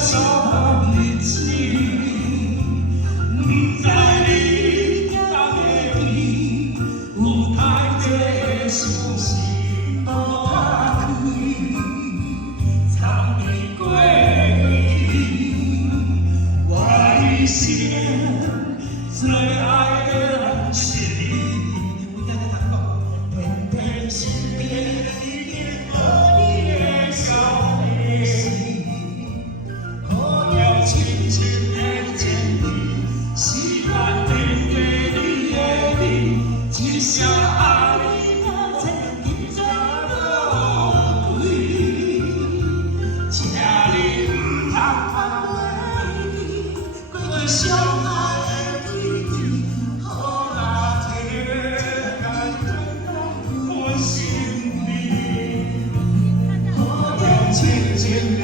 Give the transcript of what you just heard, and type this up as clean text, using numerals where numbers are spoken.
小的日子，不知你到底边，有太多伤心无通开，藏伫过去，我一生最爱的人是你。偏偏身边已经无你的消息。可有深深的情意，是咱天地你的你，一声爱你，我真记在无归。请你唔通放袂记，过去相爱的日子，好那天干我心里，可有深深的。